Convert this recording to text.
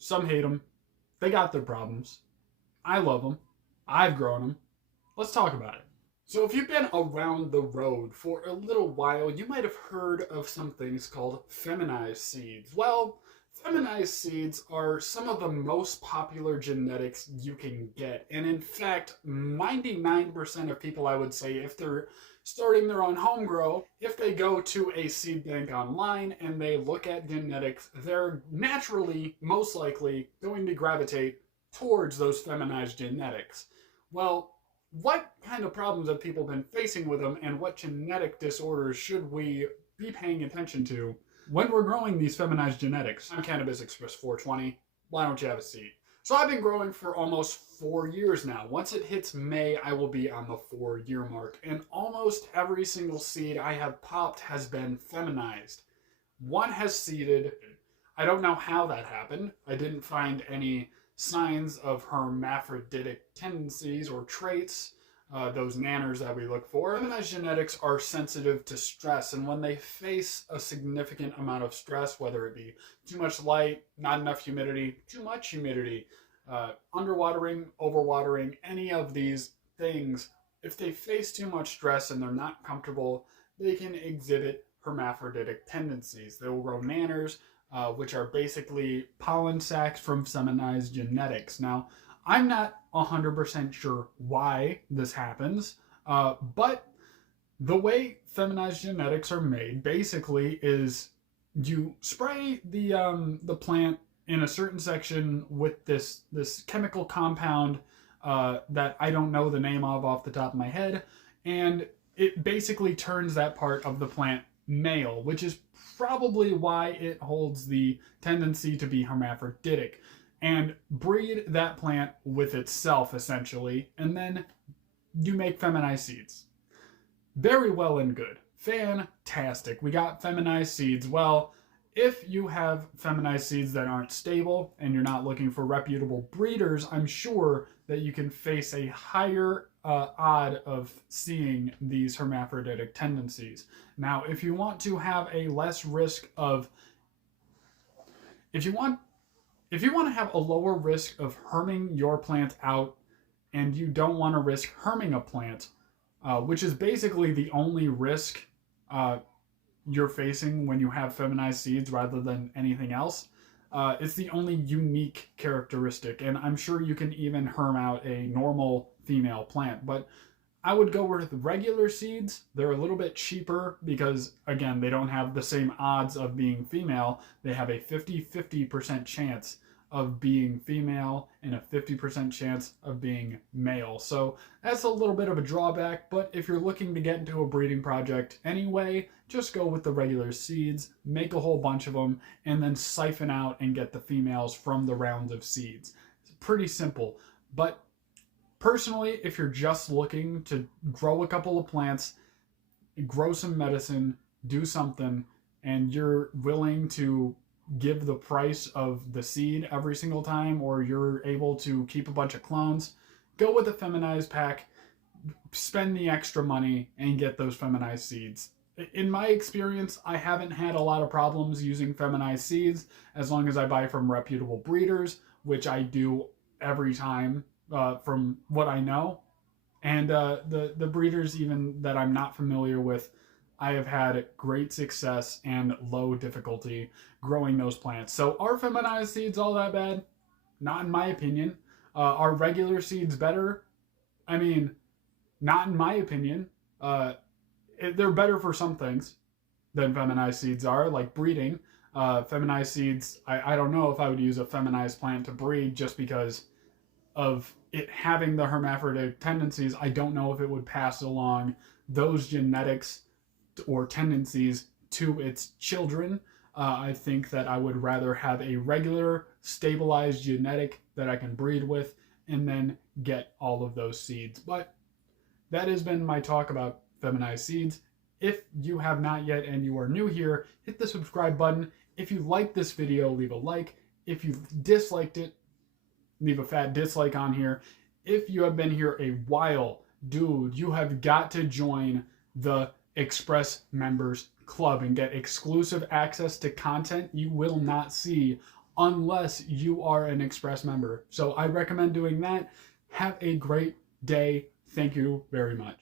Some hate them. They got their problems. I love them. I've grown them. Let's talk about it. So, if you've been around the road for a little while, you might have heard of some things called feminized seeds. Well, feminized seeds are some of the most popular genetics you can get. And in fact, 99% of people, I would say, if they're starting their own home grow, if they go to a seed bank online and they look at genetics, they're naturally, most likely, going to gravitate towards those feminized genetics. Well, what kind of problems have people been facing with them, and what genetic disorders should we be paying attention to when we're growing these feminized genetics? I'm Cannabis Express 420. Why don't you have a seat? So I've been growing for almost 4 years now. Once it hits May, I will be on the 4-year mark. And almost every single seed I have popped has been feminized. One has seeded. I don't know how that happened. I didn't find any signs of hermaphroditic tendencies or traits, those nanners that we look for. Feminized genetics are sensitive to stress, and when they face a significant amount of stress, whether it be too much light, not enough humidity, too much humidity, underwatering, overwatering, any of these things, if they face too much stress and they're not comfortable, they can exhibit hermaphroditic tendencies. They will grow nanners, which are basically pollen sacs from feminized genetics. Now, I'm not 100% sure why this happens, but the way feminized genetics are made basically is you spray the plant in a certain section with this chemical compound that I don't know the name of off the top of my head, and it basically turns that part of the plant male, which is probably why it holds the tendency to be hermaphroditic, and breed that plant with itself essentially, and then you make feminized seeds. Very well and good. Fantastic. We got feminized seeds. Well, if you have feminized seeds that aren't stable and you're not looking for reputable breeders, I'm sure that you can face a higher odd of seeing these hermaphroditic tendencies. Now, if you want to have a less risk of, if you want to have a lower risk of herming your plant out, and you don't want to risk herming a plant, which is basically the only risk you're facing when you have feminized seeds rather than anything else. It's the only unique characteristic, and I'm sure you can even herm out a normal female plant, but I would go with regular seeds. They're a little bit cheaper because, again, they don't have the same odds of being female. They have a 50-50% chance of being female and a 50% chance of being male. So that's a little bit of a drawback, but if you're looking to get into a breeding project anyway, just go with the regular seeds, make a whole bunch of them, and then siphon out and get the females from the rounds of seeds. It's pretty simple. But personally, if you're just looking to grow a couple of plants, grow some medicine, do something, and you're willing to give the price of the seed every single time, or you're able to keep a bunch of clones, go with a feminized pack, spend the extra money, and get those feminized seeds. In my experience, I haven't had a lot of problems using feminized seeds as long as I buy from reputable breeders, which I do every time from what I know. And the breeders even that I'm not familiar with, I have had great success and low difficulty growing those plants. So are feminized seeds all that bad? Not in my opinion. Are regular seeds better? I mean, not in my opinion. They're better for some things than feminized seeds are, like breeding. Feminized seeds, I don't know if I would use a feminized plant to breed just because of it having the hermaphroditic tendencies. I don't know if it would pass along those genetics or tendencies to its children. I think that I would rather have a regular stabilized genetic that I can breed with and then get all of those seeds. But that has been my talk about feminized seeds. If you have not yet and you are new here, hit the subscribe button. If you liked this video, leave a like. If you disliked it, leave a fat dislike on here. If you have been here a while, dude, you have got to join the Express Members Club and get exclusive access to content you will not see unless you are an Express member. So I recommend doing that. Have a great day. Thank you very much.